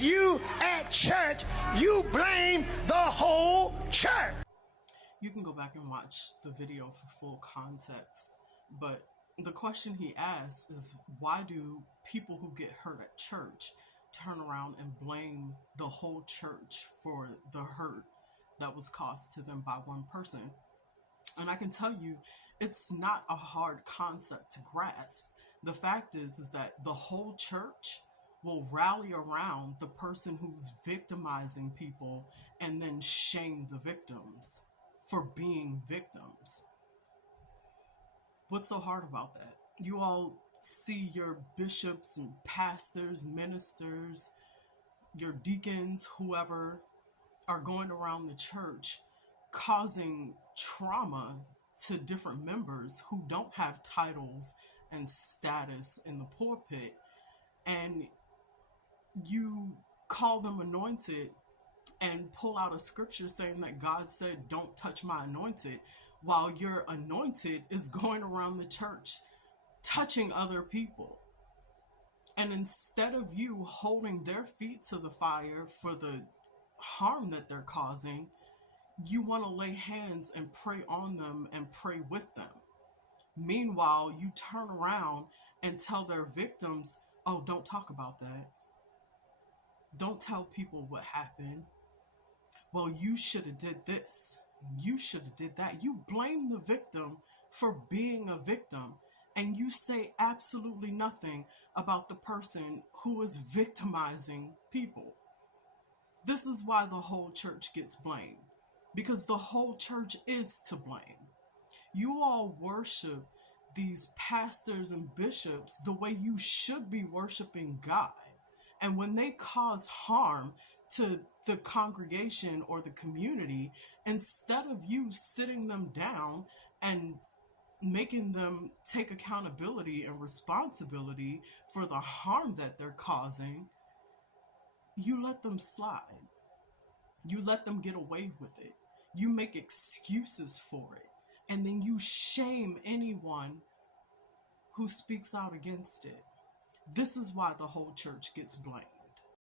you at church, you blame the whole church. You can go back and watch the video for full context, but the question he asks is, why do people who get hurt at church turn around and blame the whole church for the hurt that was caused to them by one person? And I can tell you, it's not a hard concept to grasp. The fact is that the whole church will rally around the person who's victimizing people and then shame the victims for being victims. What's so hard about that? You all see your bishops and pastors, ministers, your deacons, whoever, are going around the church causing trauma to different members who don't have titles and status in the pulpit, and you call them anointed and pull out a scripture saying that God said, "Don't touch my anointed," while your anointed is going around the church touching other people. And instead of you holding their feet to the fire for the harm that they're causing, you want to lay hands and pray on them and pray with them. Meanwhile, you turn around and tell their victims, "Oh, don't talk about that. Don't tell people what happened. Well, you should have did this. You should have did that." You blame the victim for being a victim, and you say absolutely nothing about the person who is victimizing people. This is why the whole church gets blamed, because the whole church is to blame. You all worship these pastors and bishops the way you should be worshiping God. And when they cause harm to the congregation or the community, instead of you sitting them down and making them take accountability and responsibility for the harm that they're causing, you let them slide. You let them get away with it. You make excuses for it. And then you shame anyone who speaks out against it. This is why the whole church gets blamed.